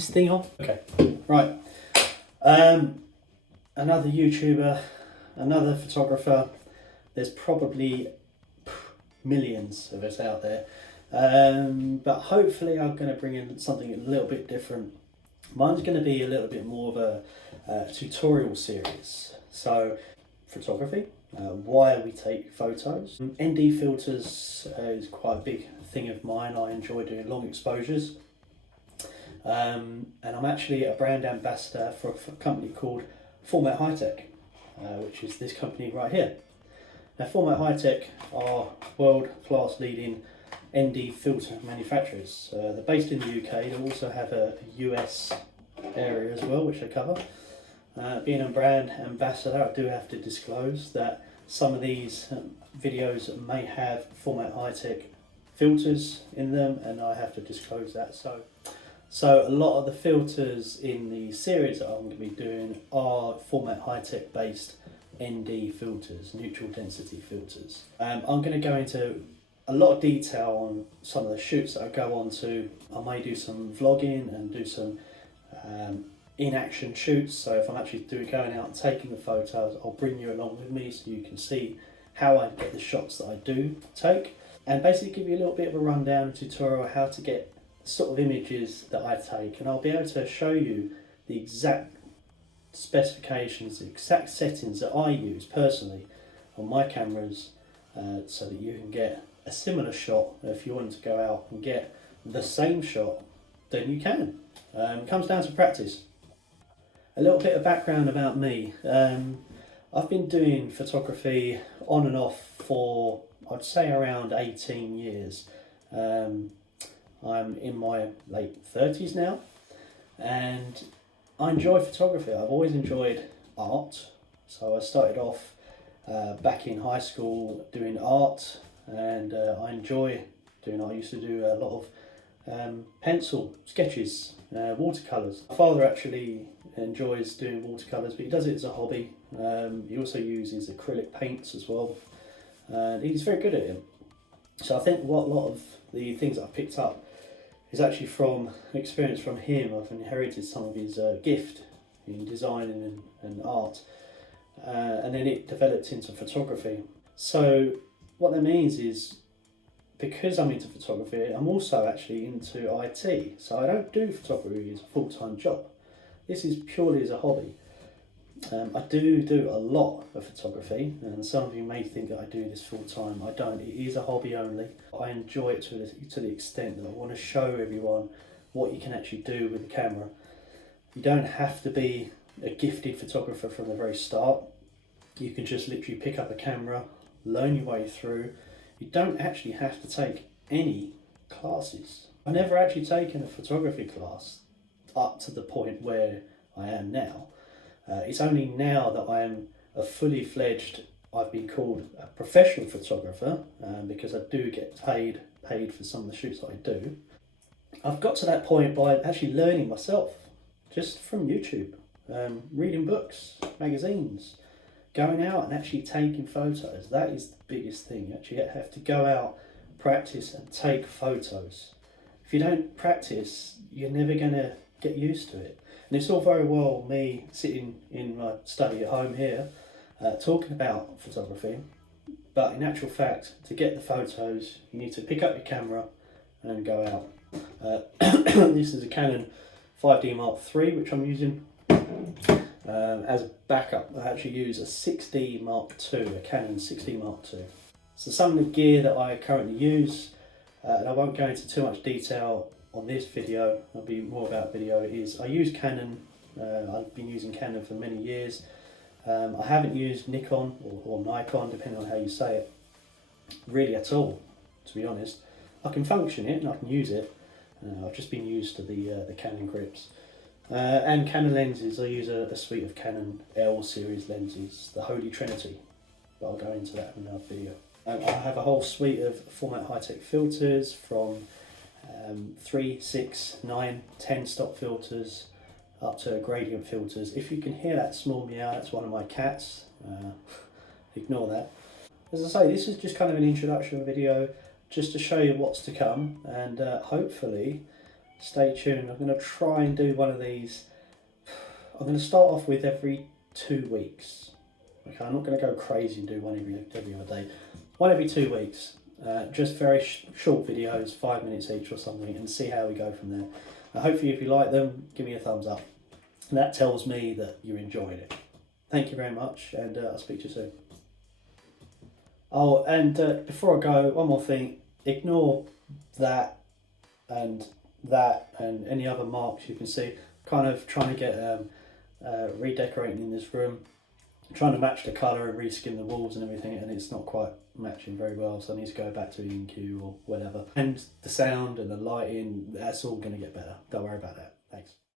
This thing on? Okay, right. Another YouTuber, another photographer. There's probably millions of us out there. But hopefully I'm going to bring in something a little bit different. Mine's going to be a little bit more of a tutorial series. So, photography, why we take photos. ND filters is quite a big thing of mine. I enjoy doing long exposures. And I'm actually a brand ambassador for a company called Format High Tech, which is this company right here. Now, Format High Tech are world-class leading ND filter manufacturers. They're based in the UK. They also have a US area as well, which they cover. Being a brand ambassador, I do have to disclose that some of these videos may have Format High Tech filters in them, and I have to disclose that. So a lot of the filters in the series that I'm going to be doing are Format High Tech based ND filters, neutral density filters. I'm going to go into a lot of detail on some of the shoots that I go on to. I may do some vlogging and do some in-action shoots. So if I'm actually going out and taking the photos, I'll bring you along with me so you can see how I get the shots that I do take, and basically give you a little bit of a rundown tutorial how to get sort of images that I take, and I'll be able to show you the exact specifications, the exact settings that I use personally on my cameras, so that you can get a similar shot. If you want to go out and get the same shot, then you can. It comes down to practice. A little bit of background about me. I've been doing photography on and off for, I'd say, around 18 years. I'm in my late 30s now, and I enjoy photography. I've always enjoyed art. So I started off back in high school doing art, and I enjoy doing art. I used to do a lot of pencil sketches, watercolours. My father actually enjoys doing watercolours, but he does it as a hobby. He also uses acrylic paints as well, and he's very good at it. So I think what a lot of the things that I've picked up is actually from experience from him. I've inherited some of his gift in designing and art, and then it developed into photography. So what that means is, because I'm into photography, I'm also actually into IT. So I don't do photography as a full-time job. This is purely as a hobby. I do a lot of photography, and some of you may think that I do this full time. I don't. It is a hobby only. I enjoy it to the extent that I want to show everyone what you can actually do with the camera. You don't have to be a gifted photographer from the very start. You can just literally pick up a camera, learn your way through. You don't actually have to take any classes. I've never actually taken a photography class up to the point where I am now. It's only now that I am a fully fledged, I've been called a professional photographer, because I do get paid for some of the shoots that I do. I've got to that point by actually learning myself, just from YouTube, reading books, magazines, going out and actually taking photos. That is the biggest thing. You actually have to go out, practice and take photos. If you don't practice, you're never going to get used to it. And it's all very well me sitting in my study at home here talking about photography, but in actual fact, to get the photos, you need to pick up your camera and go out. This is a Canon 5D Mark III, which I'm using. As a backup, I actually use a 6D Mark II, a Canon 6D Mark II. So some of the gear that I currently use, and I won't go into too much detail on this video, it'll be more about video, is I use Canon. I've been using Canon for many years. I haven't used Nikon or Nikon, depending on how you say it, really at all, to be honest. I can function it and I can use it. I've just been used to the Canon grips. And Canon lenses, I use a suite of Canon L series lenses, the Holy Trinity, but I'll go into that in another video. I have a whole suite of Format High Tech filters, from 3, 6, 9, 10 stop filters up to gradient filters. If you can hear that small meow, that's one of my cats. Ignore that. As I say, this is just kind of an introduction video just to show you what's to come, and hopefully stay tuned. I'm going to try and do one of these. I'm going to start off with every 2 weeks. Okay, I'm not going to go crazy and do one every other day. One every 2 weeks. Just very short videos, 5 minutes each or something, and see how we go from there. Hopefully, if you like them, give me a thumbs up. And that tells me that you enjoyed it. Thank you very much, and I'll speak to you soon. Oh, and before I go, one more thing. Ignore that and any other marks you can see. Kind of trying to get redecorating in this room. I'm trying to match the colour and reskin the walls and everything, and it's not quite matching very well, so I need to go back to E&Q or whatever. And the sound and the lighting, that's all going to get better. Don't worry about that. Thanks.